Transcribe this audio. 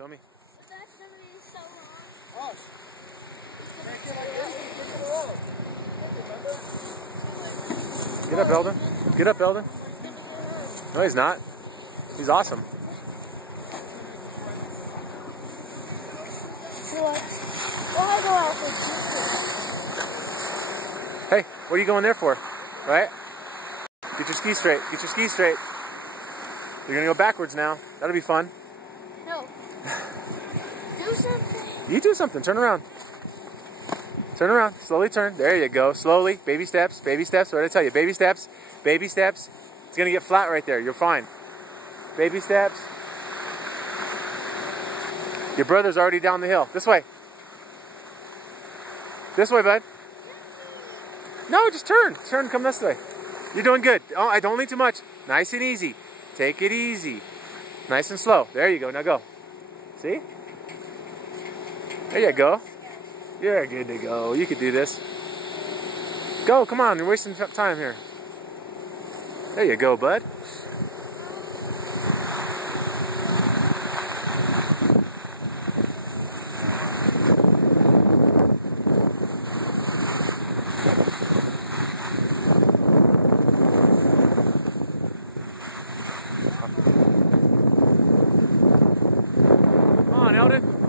Show me. It's actually so long. Oh. Get up, Eldon. Get up, Eldon. No, he's not. He's awesome. Hey, what are you going there for? Right? Get your skis straight. Get your skis straight. You're gonna go backwards now. That'll be fun. No. Do something. You do something. Turn around. Turn around. Slowly turn. There you go. Slowly. Baby steps. Baby steps. What did I tell you? Baby steps. Baby steps. It's gonna get flat right there. You're fine. Baby steps. Your brother's already down the hill. This way. This way, bud. No, just turn. Turn, come this way. You're doing good. Oh, I don't lean too much. Nice and easy. Take it easy. Nice and slow. There you go. Now go. See? There you go. You're good to go. You could do this. Go, come on. You're wasting time here. There you go, bud. Come on, Eldon.